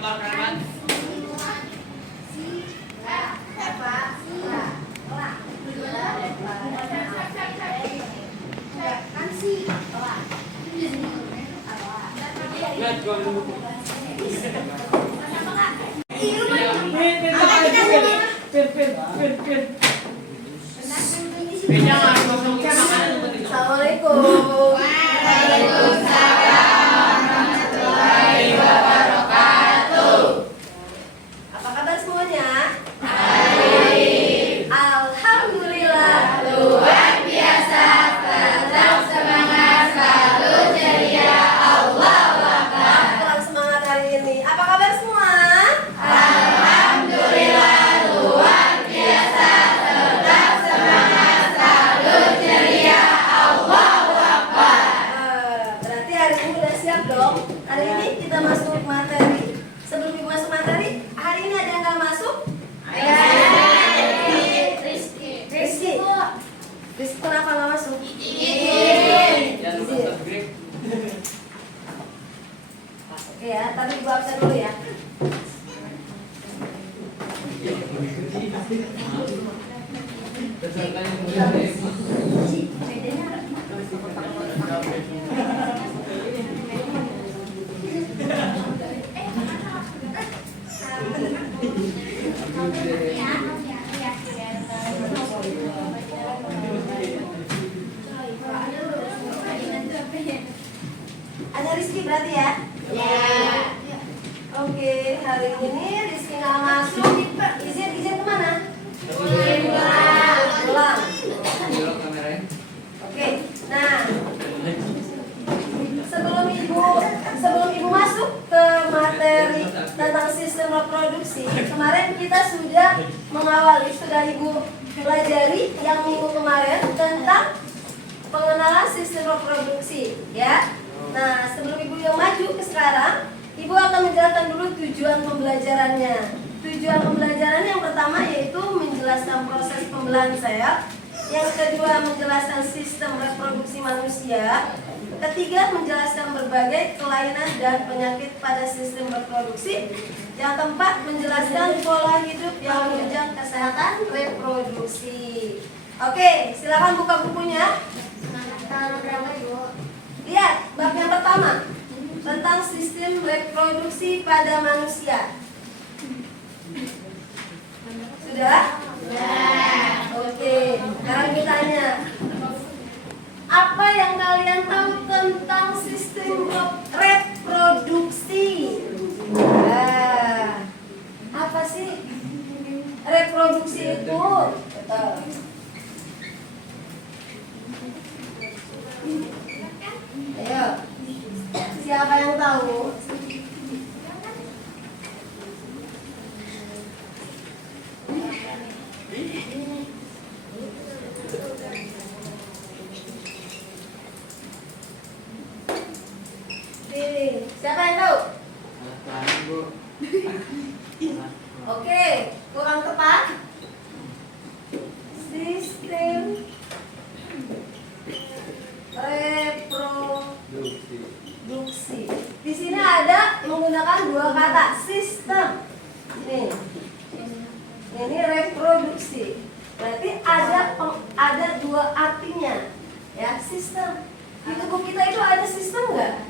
gambar kalimat. Lihat gua dulu. Assalamualaikum. Waalaikumsalam warahmatullahi wabarakatuh. Apa kabar semuanya? Baik. Alhamdulillah luar biasa. Tetap semangat, selalu ceria. Allahu Akbar. Kurang semangat hari ini. Apa kabar semua? Alhamdulillah luar biasa. Tetap semangat, selalu ceria. Allahu Akbar. Berarti hari ini udah siap dong. Hari ini kita masuk materi. Sebelum ibu masuk materi, hari ini ada yang nggak masuk? Ada. Rizky. Rizky kenapa nggak masuk? Izin. Oke ya, tapi ibu absen dulu ya. Ada Rizky berarti ya? Ya. Oke, hari ini Rizky nggak masuk. Izin kemana? Pulang. Oke, nah sebelum ibu masuk ke materi tentang sistem reproduksi, kemarin kita sudah ibu pelajari yang minggu kemarin tentang pengenalan sistem reproduksi, ya. Nah, sebelum ibu yang maju ke sekarang, ibu akan menjelaskan dulu tujuan pembelajarannya. Tujuan pembelajaran yang pertama yaitu menjelaskan proses pembelahan sel. Yang kedua, menjelaskan sistem reproduksi manusia. Ketiga, menjelaskan berbagai kelainan dan penyakit pada sistem reproduksi. Yang keempat, menjelaskan pola hidup yang menunjang kesehatan reproduksi. Oke, silakan buka bukunya. Lihat, bab yang pertama tentang sistem reproduksi pada manusia. Sudah? Sudah. Oke, sekarang ditanya. Apa yang kalian tahu tentang sistem reproduksi? Nah, apa sih reproduksi itu? Ayo, siapa yang tahu? Siapa yang tahu? Oke, kurang tepat. Sistem reproduksi. Di sini ada menggunakan dua kata sistem. Ini reproduksi. Berarti ada dua artinya. Ya, sistem. Di tubuh kita itu ada sistem nggak?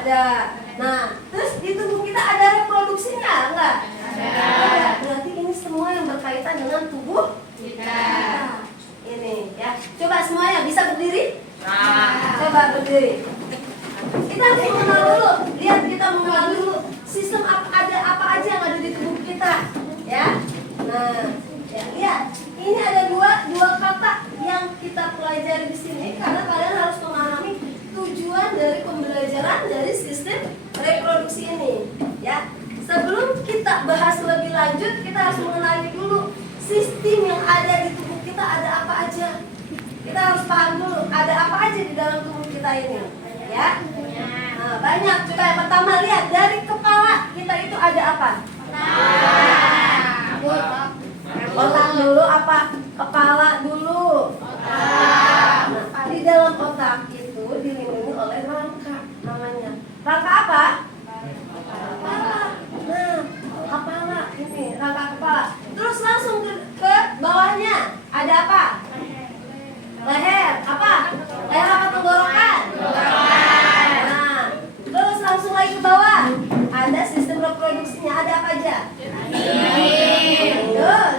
Ada. Nah, terus di tubuh kita ada reproduksinya nggak? Ada. Berarti ini semua yang berkaitan dengan tubuh kita. Ini ya. Coba semuanya bisa berdiri? Coba berdiri. Kita harus mengenal dulu. Lihat, kita mengenal dulu sistem ada apa aja yang ada di tubuh kita. Ya. Nah, ya, lihat. Ini ada dua kata yang kita pelajari di sini karena kalian harus memahami tujuan dari pembelajaran dari sistem reproduksi ini. Ya, sebelum kita bahas lebih lanjut, kita harus mengenali dulu sistem yang ada di tubuh kita ada apa aja. Kita harus paham dulu ada apa aja di dalam tubuh kita ini. Ya, nah, banyak. Coba yang pertama lihat dari kepala kita itu ada apa? Otak dulu apa? Kepala dulu. Otak. Nah, di dalam otak itu dilindungi oleh rangka namanya. Rangka apa? Kepala. ada apa? Leher. Apa? Leher apa tenggorokan? Nah, terus langsung lagi ke bawah. Ada sistem reproduksinya. Ada apa aja? Terus.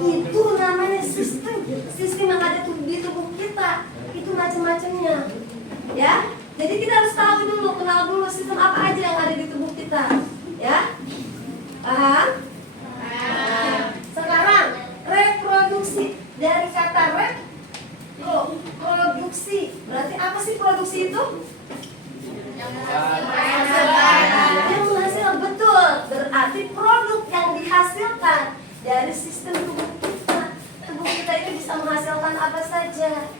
Itu namanya sistem yang ada di tubuh kita. Itu macam-macamnya, ya. Jadi kita harus tahu dulu, kenal dulu sistem apa aja yang ada di tubuh kita, ya. Paham? Sekarang reproduksi, dari kata produksi, berarti apa sih produksi itu? Yang menghasilkan, betul. Berarti produk yang dihasilkan dari sistem tubuh kita. Tubuh kita itu bisa menghasilkan apa saja.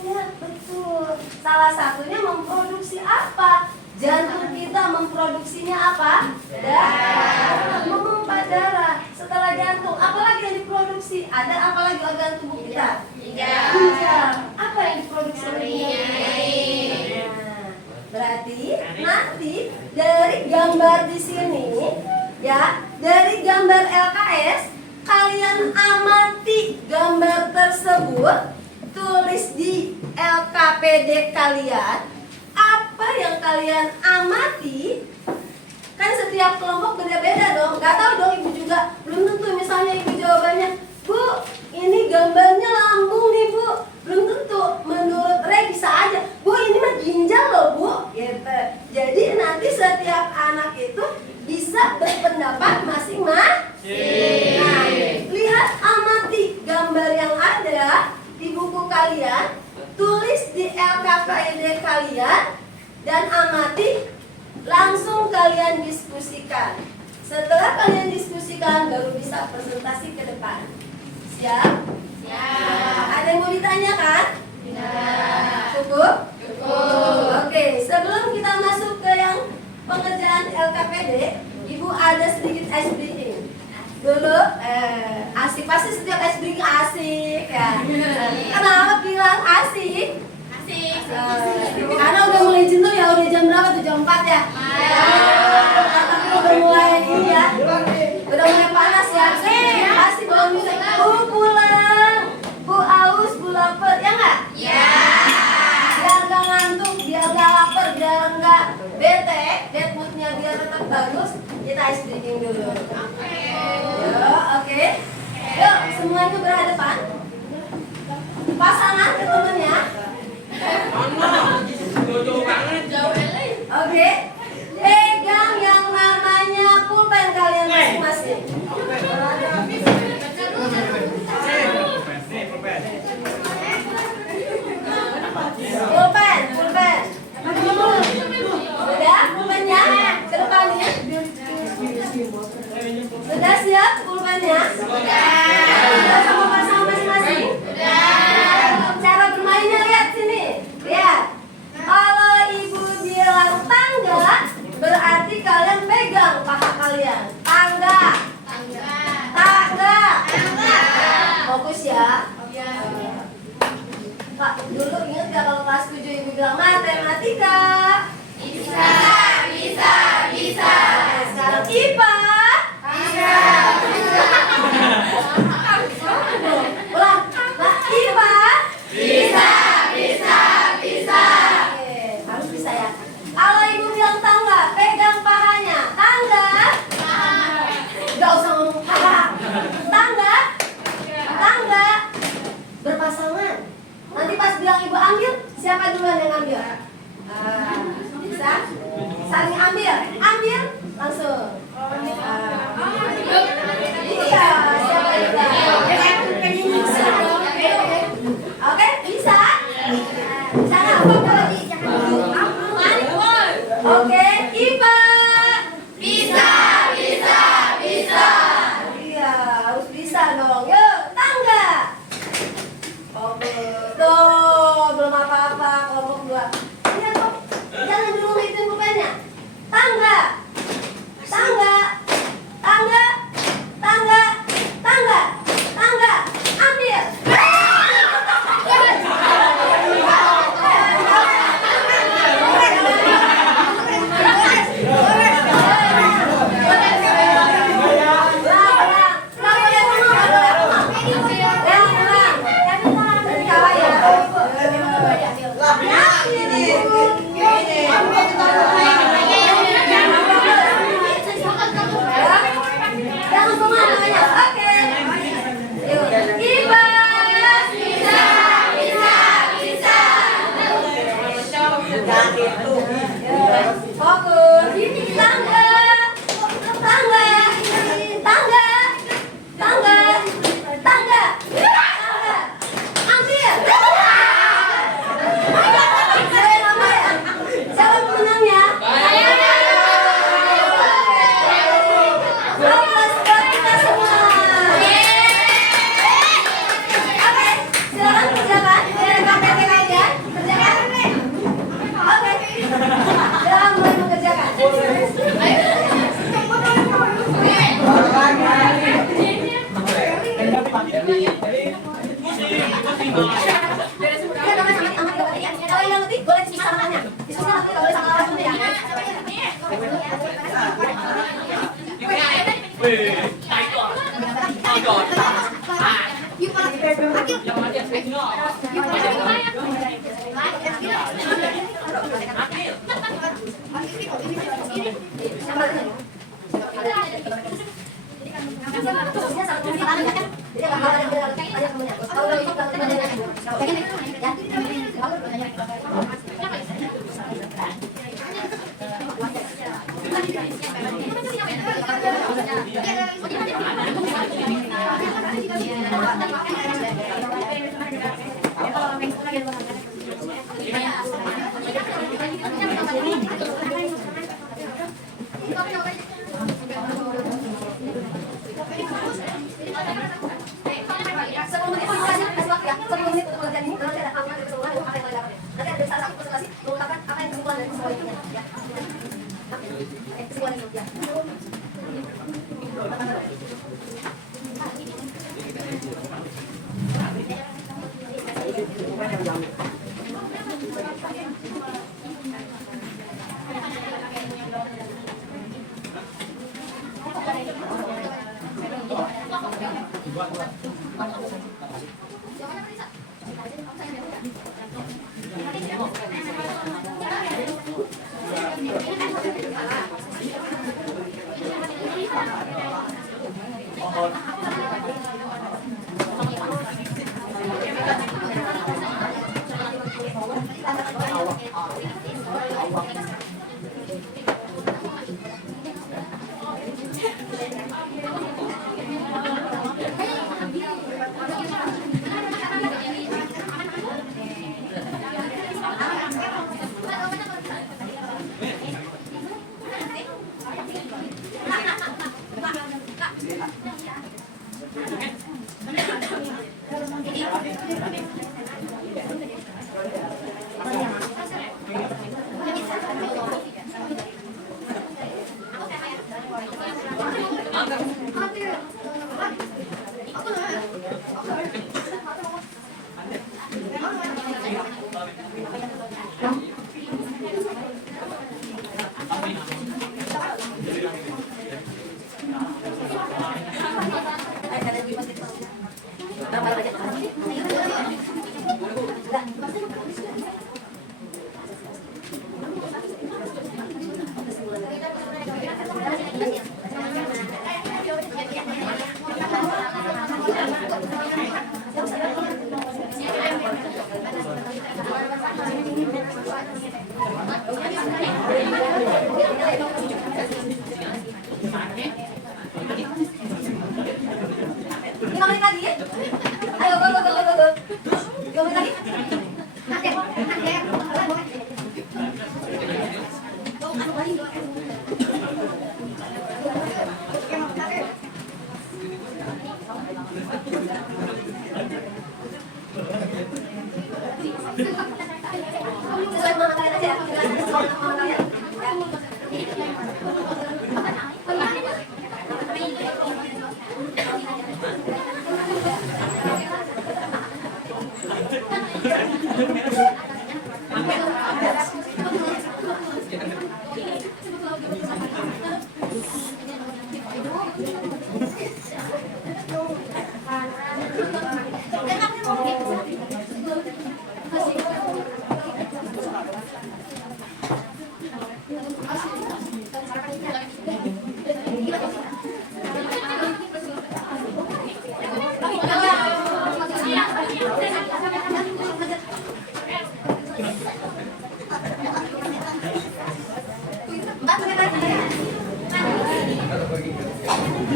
Ya, betul. Salah satunya memproduksi apa? Jantung kita memproduksinya apa? Darah. Memompa darah. Setelah jantung, apalagi yang diproduksi? Ada apalagi organ tubuh kita? Ginjal. Apa yang diproduksi oleh ginjal? Berarti nanti dari gambar di sini, ya, dari gambar LKS, kalian amati gambar tersebut, tulis di LKPD kalian apa yang kalian amati. Kan setiap kelompok beda-beda dong. Gak tahu dong ibu juga, belum tentu misalnya ibu jawabannya, Bu, ini gambarnya lambung nih Bu. Belum tentu, menurut Ray bisa aja, Bu ini mah ginjal loh Bu, gitu. Jadi nanti setiap anak itu bisa berpendapat masing-masing. Nah, lihat, amati gambar yang ada di buku kalian, tulis di LKPD kalian, dan amati, langsung kalian diskusikan. Setelah kalian diskusikan, baru bisa presentasi ke depan. Siap? Siap. Ada yang mau ditanyakan? Tidak. Cukup? Cukup. Oke, sebelum kita masuk ke yang pengerjaan LKPD, Ibu ada sedikit ice breaking dulu. Asik, pasti setiap ice breaking asik ya. Kenapa bilang asik? Asik. Karena udah mulai jenuh ya, udah jam berapa tuh? Jam 4 ya? Tapi udah mulai ini ya, udah mulai panas ya. Pasti belum bisa. Bu pulang, Bu aus, Bu lapar, ya nggak? Ya. Biar nggak ngantuk, biar nggak lapar, biar nggak bete, bad moodnya biar tetap bagus, kita ice breaking dulu. Oke. Yuk, semuanya berhadapan. Pasangan ke temennya. Oke. Pegang yang namanya pulpen kalian masing-masing. Pulpen. Sudah pulpennya? Ke depannya. Sudah siap pulpennya? Sudah sama pasangan masing-masing? Cara bermainnya lihat sini. Lihat. Kalau ibu bilang tangga, berarti kalian pegang paha kalian. Tangga. Fokus ya. Pak, dulu ingat gak kalau kelas 7 ibu bilang matematika? Bisa. Sekarang IPA? Bisa. Ulang. IPA? Bisa. Oke, harus bisa ya. Kalau ibu bilang tangga, pegang pahanya. Tangga? Gak usah ngomong paha. Tangga? Berpasangan. Nanti pas bilang ibu ambil, siapa duluan yang ambil? Bisa? Saling ambil langsung. Iya, siapa duluan? Oke, bisa? Bisa nggak? Oke, IPA. Bisa. Iya, harus bisa dong. Yuk, tangga. Tuh, belum apa-apa kelompok 2. Lihat kok, jangan dulu ngitungin pulpennya. Tangga. Kalau yang lebih boleh diskusi samanya. Diskusi tapi nggak boleh sama orang ya.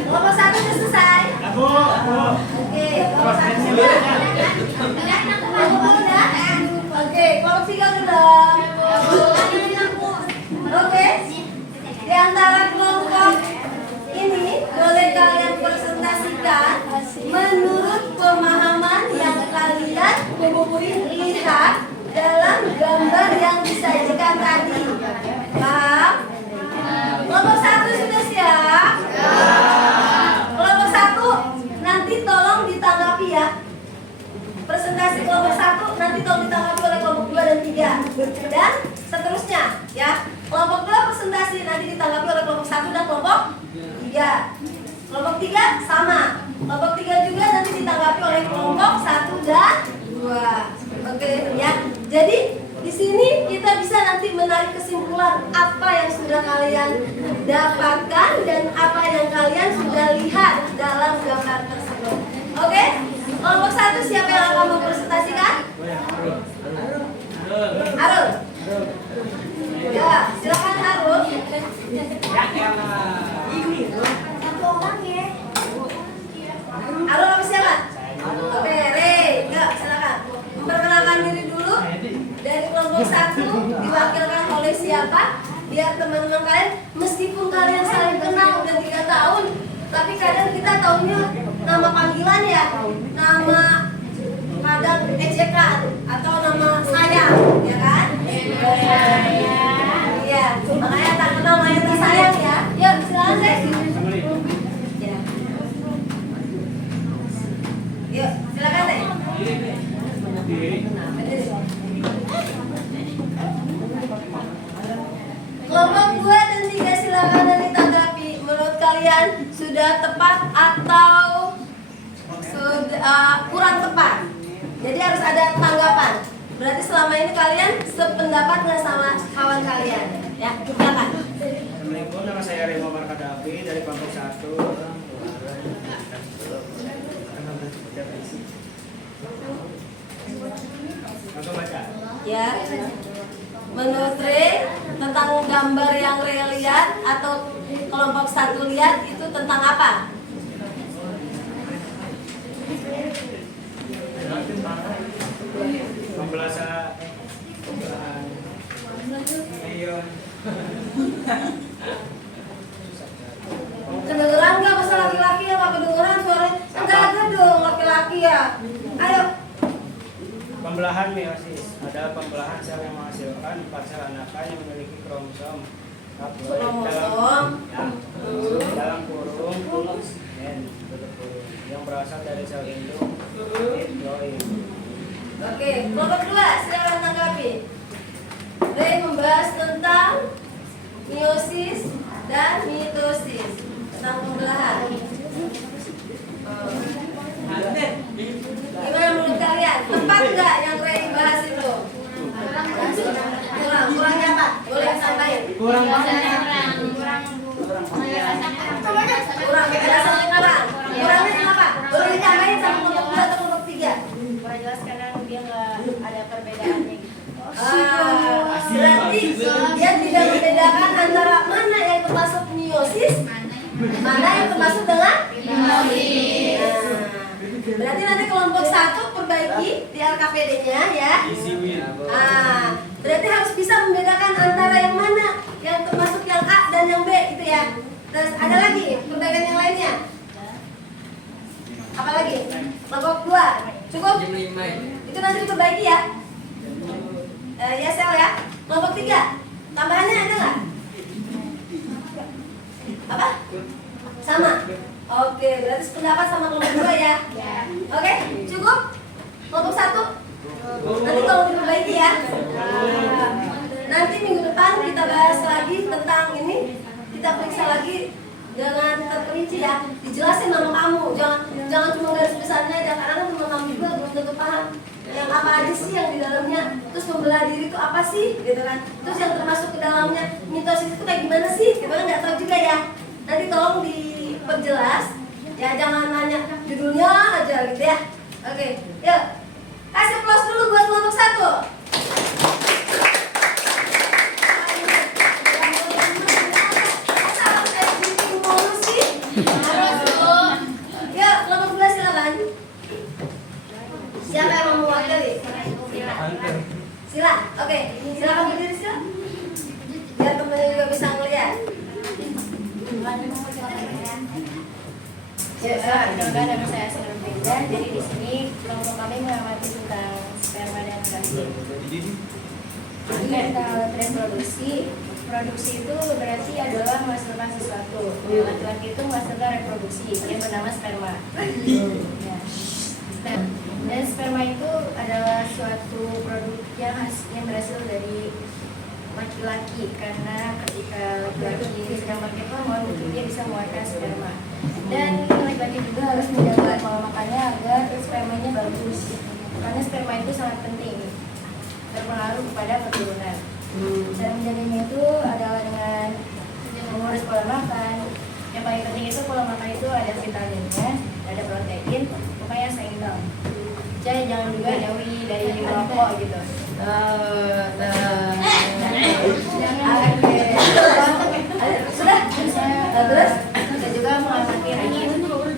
Kelompok satu sudah selesai. Oke, kelompok satu sudah. Oke, kelompok tiga sudah. Oke, di antara kelompok ini boleh kalian presentasikan menurut pemahaman yang kalian lihat dalam gambar yang disajikan tadi. Paham? Kelompok satu sudah siap? Kelompok satu nanti tolong ditanggapi ya. Presentasi kelompok dan seterusnya ya. Kelompok 2 presentasi nanti ditanggapi oleh kelompok 1 dan kelompok 3. Kelompok 3 sama. Kelompok 3 juga nanti ditanggapi oleh kelompok 1 dan 2. Oke ya. Jadi di sini kita bisa nanti menarik kesimpulan apa yang sudah kalian dapatkan dan apa yang kalian sudah lihat dalam gambar tersebut. Oke? Kelompok 1 siapa yang akan mempresentasikan? Harul. Ya, silakan Harul. Satu orang ya. Harul apa siapa? Oke, Rey. Ya, silakan. Memperkenalkan diri dulu. Dari kelompok 1 diwakilkan oleh siapa? Biar teman-teman kalian, meskipun kalian saling kenal udah 3 tahun, tapi kadang kita taunya nama panggilan ya, nama kadang ejekan atau nama sayang, ya kan? Iya, makanya tak kenal mayoritas sayang ya. Yuk, silakan guys. Ya. Yuk, silakan deh. Kelompok 2 dan 3 silakan dan ditanggapi. Menurut kalian sudah tepat atau sudah kurang tepat? Jadi harus ada tanggapan. Berarti selama ini kalian sependapat nggak sama kawan kalian? Ya, silakan. Assalamualaikum, nama saya Remo Markadapi dari kelompok 1. Langsung baca. Ya. Menurut Rey, tentang gambar yang Rey lihat atau kelompok 1 lihat itu tentang apa? Pembelasan. Iya. Kedengeran nggak masa laki-laki yang nggak kedengeran suaranya? Enggak ada dong laki-laki ya. Ayo. Pembelahan meiosis. Ada pembelahan sel yang menghasilkan 4 sel anakan yang memiliki kromosom dalam kurung yang berasal dari sel induk diploid. Oke, kelompok 2 silakan tanggapi. Rey membahas tentang meiosis dan mitosis, tentang pembelahan. Gimana menurut kalian? Tepat nggak yang Rey bahas itu? Kurangnya apa? Boleh sampaikan. Kurang. Kurangnya kenapa? Boleh ditambahin sama kelompok 2 atau kelompok 3? Kurang jelas karena dia nggak ada perbedaannya gitu. Berarti dia tidak membedakan antara mana yang termasuk meiosis, mana yang termasuk dengan mitosis. Berarti nanti kelompok 1 perbaiki di LKPD-nya ya. Berarti harus bisa membedakan antara yang mana yang termasuk yang A dan yang B gitu ya. Terus ada lagi perbaikan yang lainnya. Apa lagi? Kelompok 2 cukup? Itu nanti diperbaiki ya. Ya sel ya. Kelompok 3 tambahannya ada nggak? Apa? Sama. Oke, berarti sependapat sama kelompok 2 ya. Oke, cukup? Kelompok 1 nanti tolong diperbaiki ya. Nanti minggu depan kita bahas lagi tentang ini. Kita periksa lagi dengan terperinci ya. Dijelasin nama kamu. Jangan cuma garis besarnya aja, karena teman kamu juga belum tentu paham yang apa aja sih yang di dalamnya. Terus membelah diri itu apa sih, gitu kan? Terus yang termasuk ke dalamnya mitosis itu kayak gimana sih? Kita kan nggak tahu juga ya. Nanti tolong diperjelas. Ya jangan nanya judulnya aja gitu ya. Oke, yuk. Kasih applause dulu buat kelompok 1. Yuk, kelompok 2 silakan. Siapa yang mau mewakili? Sila. Oke, silakan berdiri Sila. Biar temennya juga bisa ngeliat. Perkenalkan, nama saya Asnur Brenda. Jadi di sini kelompok kami mengamati tentang sperma dan gasil. Tentang alat reproduksi. Produksi itu berarti adalah menghasilkan sesuatu. Laki-laki itu menghasilkan reproduksi yang bernama sperma. Ya. Dan sperma itu adalah suatu produk yang berhasil dari laki-laki, karena ketika laki-laki sedang pakai hormon dia bisa mengeluarkan sperma. Dan laki-laki juga harus menjaga pola makannya agar spermanya bagus, karena sperma itu sangat penting, berpengaruh kepada keturunan. Cara menjaganya itu adalah dengan mengurus pola makan. Yang paling penting itu pola makan itu ada vitaminnya, ada protein, pokoknya seimbang. Jadi jangan juga jauhi dari merokok gitu. Sudah. Terus Kita juga mengamati rahim.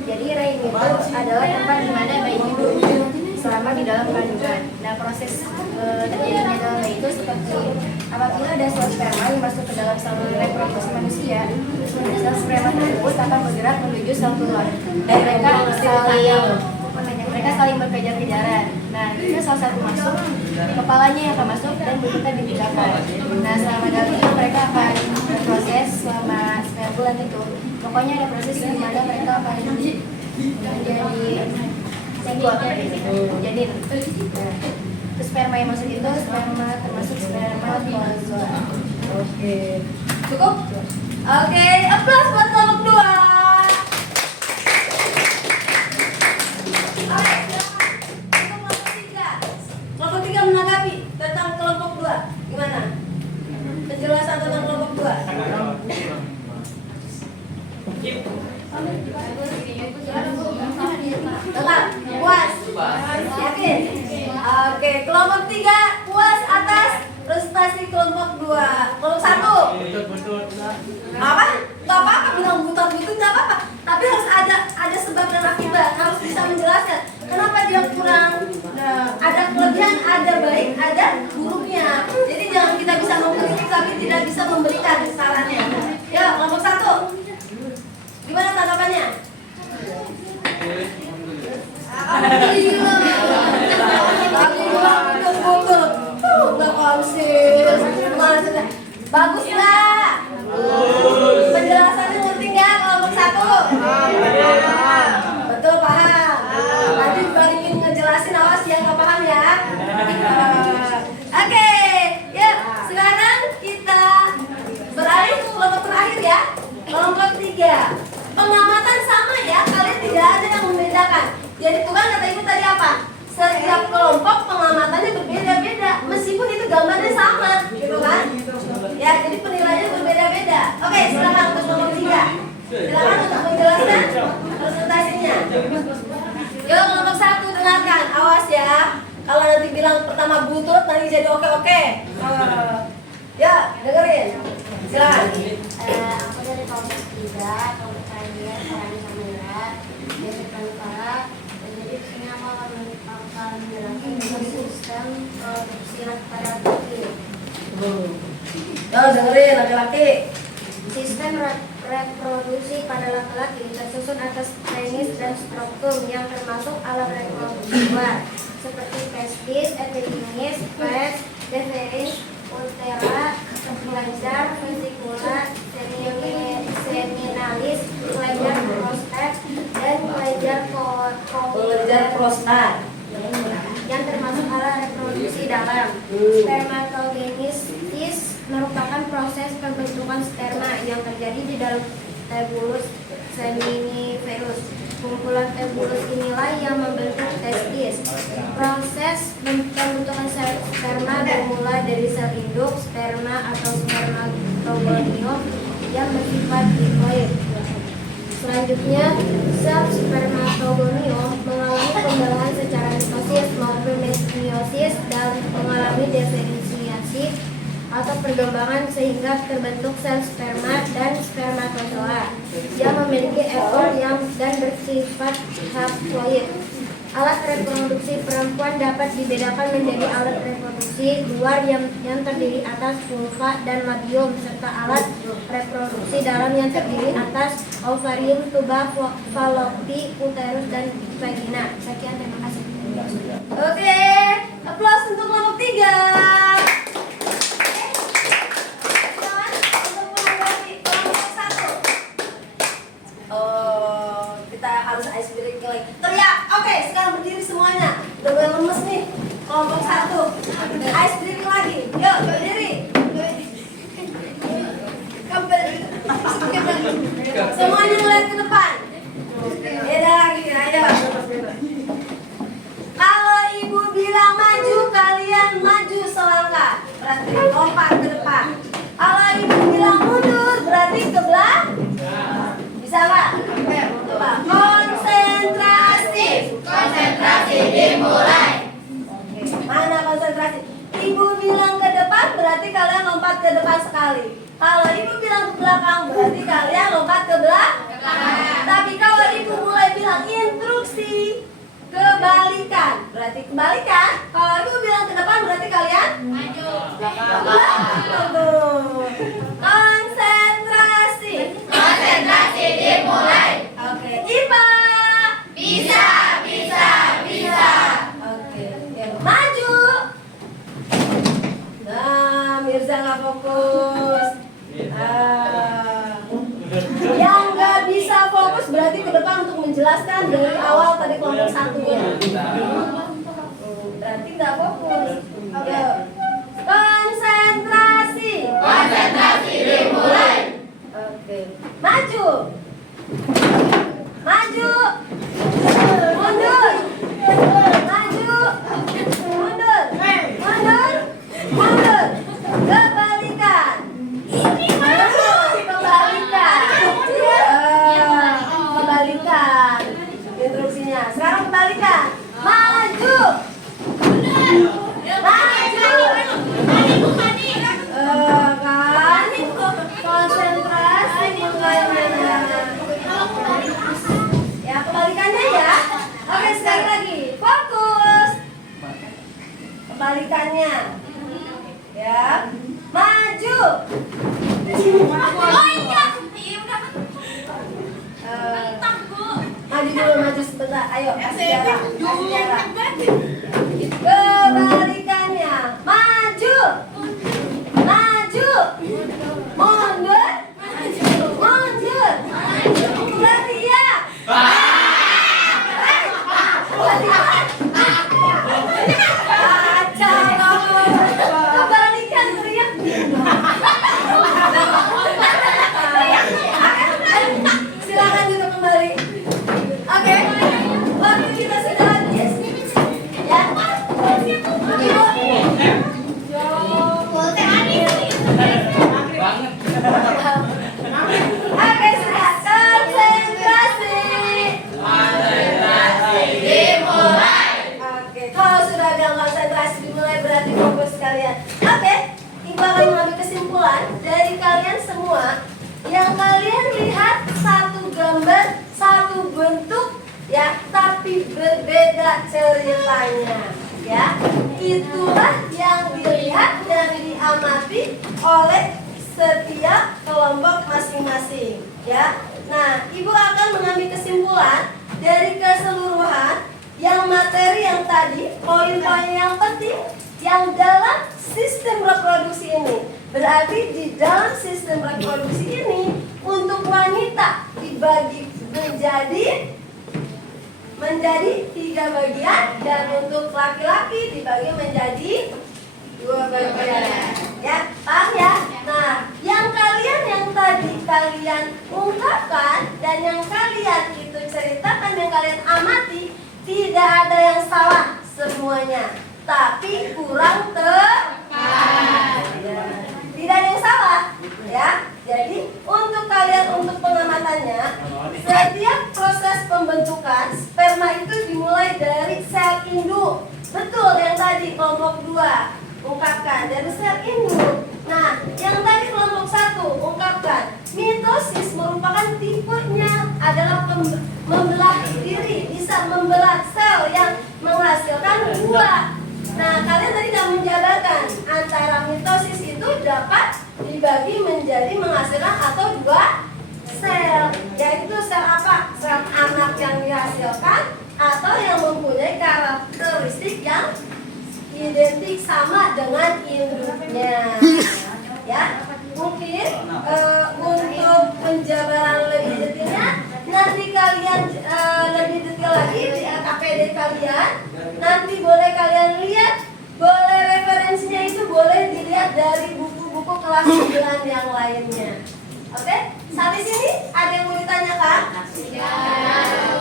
Jadi rahim itu adalah tempat di mana bayi hidup selama di dalam kandungan. Nah, proses terjadinya dalam bayi itu seperti apabila ada sel sperma yang masuk ke dalam saluran reproduksi manusia, sel sperma tersebut akan bergerak menuju sel telur. Dan mereka saling berkejar-kejaran. Nah, jika salah satu masuk, kepalanya yang akan masuk dan berikutnya dipindahkan. Nah, selama dalam itu mereka akan berproses selama 9 bulan itu. Pokoknya ada proses di mana mereka akan menjadi janin. Nah, terus sperma yang masuk itu sperma termasuk sperma protozoa. Oke. Cukup? Oke, aplaus buat kelompok 2. Kelompok 3 menanggapi tentang kelompok 2. Gimana? Penjelasan tentang kelompok 2. Dengar, puas? Yakin? Oke, kelompok 3 puas atas prestasi kelompok 2. Kelompok 1. Apa? Gak apa-apa bilang buta-buta, gak apa-apa. Tapi harus ada sebab dan akibat, harus bisa menjelaskan kenapa dia kurang. Nah, ada kelebihan, ada baik, ada buruknya. Jadi jangan kita bisa mengkritik tapi tidak bisa memberikan sarannya. Ya, kelompok 1. Gimana tanggapannya? Bagus nggak? Penjelasannya ngerti nggak kelompok 1? Betul, paham. Nanti balikin ngejelasin, awas yang nggak paham ya. Oke, ya sekarang kita beralih ke kelompok terakhir ya. Kelompok 3. Pengamatan sama ya, kalian tidak ada yang membedakan. Jadi itu kan kata ibu tadi apa? Setiap kelompok pengamatannya berbeda-beda, meskipun itu gambarnya sama, gitu kan? Ya, jadi penilaiannya berbeda-beda. Oke, silakan untuk kelompok 3. Silakan untuk menjelaskan presentasinya. Yuk, kelompok 1 dengarkan, awas ya. Kalau nanti bilang pertama butut, nanti jadi oke-oke. Ya, dengerin. Silakan. Aku dari kelompok 3, kelompok terakhir, Farani Samira, dari Pantara. Jadi di sini aku akan menjelaskan tentang sistem produksi pada laki-laki. Yo, dengerin laki-laki. Sistem reproduksi pada laki-laki tersusun atas teknis dan struktur yang termasuk alat reproduksi luar seperti testis, epididymis, vas, deferens, utera, kelenjar, vesikula, seminalis, kelenjar prostat, dan kelenjar prostat yang termasuk alat reproduksi dalam. Spermatogenesis merupakan proses pembentukan sperma yang terjadi di dalam tabulus seminiferus. Kumpulan tabulus inilah yang membentuk testis. Proses pembentukan sperma bermula dari sel induk sperma atau spermatogonium yang bersifat diploid. Selanjutnya, sel spermatogonium mengalami pembelahan secara mitosis maupun meiosis dan mengalami diferensiasi atau perkembangan sehingga terbentuk sel sperma dan spermatozoa yang memiliki ekor dan bersifat haploid. Alat reproduksi perempuan dapat dibedakan menjadi alat reproduksi luar yang terdiri atas vulva dan labium serta alat reproduksi dalam yang terdiri atas ovarium, tuba, fallopi, uterus, dan vagina. Sekian, terima kasih. Oke, aplaus untuk kelompok 3. Kita harus ice breaking lagi. Teriak. Oke, sekarang berdiri semuanya. Udah mulai lemes nih. Kelompok 1. Ice breaking lagi. Yuk, berdiri. Semuanya ngeliat ke depan. Beda lagi, ayo. Kalau ibu bilang maju, kalian maju selangkah. Berarti lompat ke depan. Kalau ibu bilang mundur, berarti ke belakang. Bisa nggak? Coba. Konsentrasi. Konsentrasi dimulai. Mana konsentrasi? Ibu bilang ke depan, berarti kalian lompat ke depan sekali. Kalau ibu bilang ke belakang, berarti kalian lompat ke belakang. Tapi kalau ibu mulai bilang instruksi, kebalikan, berarti kebalikan. Kalau ibu bilang ke depan, berarti kalian maju. Konsentrasi. Konsentrasi dimulai. Oke, IPA. Bisa, bisa, bisa. Oke, maju. Nah, Mirza nggak fokus. Yang nggak bisa fokus berarti ke depan untuk menjelaskan dari awal tadi kelompok 1-nya. Berarti nggak fokus. Oke. Konsentrasi. Konsentrasi dimulai. Oke. Maju. Maju. Mundur. Maju. Mundur. Mundur. Mundur. Kebalikan. Kebalikan. Instruksinya. Sekarang kebalikan. Maju. Maju. Kan konsentrasi makanya. Ya, kebalikannya ya. Oke, sekali lagi. Fokus. Kebalikannya. Ya. Maju. Oh iya. Maju dulu, maju sebentar. Ayo, kasih jarak. Kasih jarak. Kebalikannya. Maju. Maju. Mundur. Mundur. Berarti ya. Kacau kamu. Kebalikan teriak. Silakan duduk kembali. Oke, waktu kita sudah habis. Ya, ibu. Oke, sudah konsentrasi. Konsentrasi dimulai. Oke, kalau sudah bilang konsentrasi dimulai berarti fokus kalian. Oke, ibu akan mengambil kesimpulan dari kalian semua. Yang kalian lihat satu gambar, satu bentuk, ya, tapi berbeda ceritanya, ya. Itulah yang dilihat dan diamati oleh setiap kelompok masing-masing, ya. Nah, ibu akan mengambil kesimpulan dari keseluruhan yang materi yang tadi, poin-poin yang penting yang dalam sistem reproduksi ini. Berarti di dalam sistem reproduksi ini untuk wanita dibagi menjadi 3 bagian dan untuk laki-laki dibagi menjadi 2 bagian. Ya, paham ya? Nah, yang tadi kalian ungkapkan dan yang kalian itu ceritakan, yang kalian amati, tidak ada yang salah semuanya, tapi kurang tepat. Tidak ada yang salah, ya. Jadi untuk kalian, untuk pengamatannya, setiap proses pembentukan sperma itu dimulai dari sel induk. Betul yang tadi kelompok 2 ungkapkan dari sel induk. Nah, yang tadi kelompok 1 ungkapkan mitosis merupakan tipenya adalah membelah diri, bisa membelah sel yang menghasilkan buah. Nah, kalian tadi tidak menjabarkan antara mitosis itu dapat dibagi menjadi menghasilkan atau 2 sel, yaitu sel apa? Sel anak yang dihasilkan atau yang mempunyai karakteristik yang identik sama dengan induknya. Ya, mungkin untuk penjabaran lebih detailnya nanti kalian masih boleh kalian lihat, boleh referensinya itu boleh dilihat dari buku-buku kelas 9 yang lainnya. Oke, sampai sini ada yang mau ditanyakan?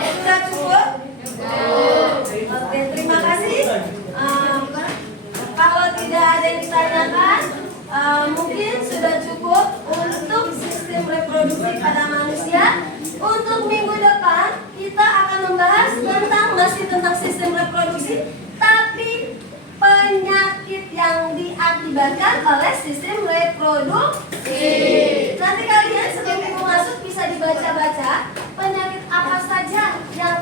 Sudah cukup? Oke, terima kasih. Kalau tidak ada yang ditanyakan, mungkin sudah cukup untuk sistem reproduksi pada manusia. Untuk minggu depan kita akan membahas tentang sistem reproduksi, tapi penyakit yang diakibatkan oleh sistem reproduksi. Nanti kalian sebelum minggu masuk bisa dibaca-baca penyakit apa saja yang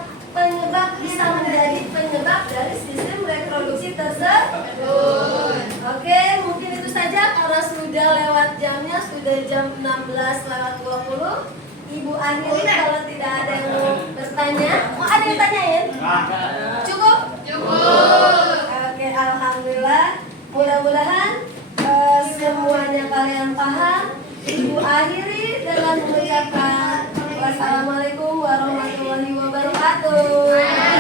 bisa menjadi penyebab dari sistem reproduksi tersebut. Oke, mungkin itu saja karena sudah lewat jamnya, sudah jam 16:20. Ibu Akhil, kalau tidak ada yang mau bertanya, mau ada yang tanyain? Cukup? Cukup. Oke, alhamdulillah. Mudah-mudahan semuanya kalian paham. Ibu akhiri dengan mengucapkan wassalamualaikum warahmatullahi wabarakatuh.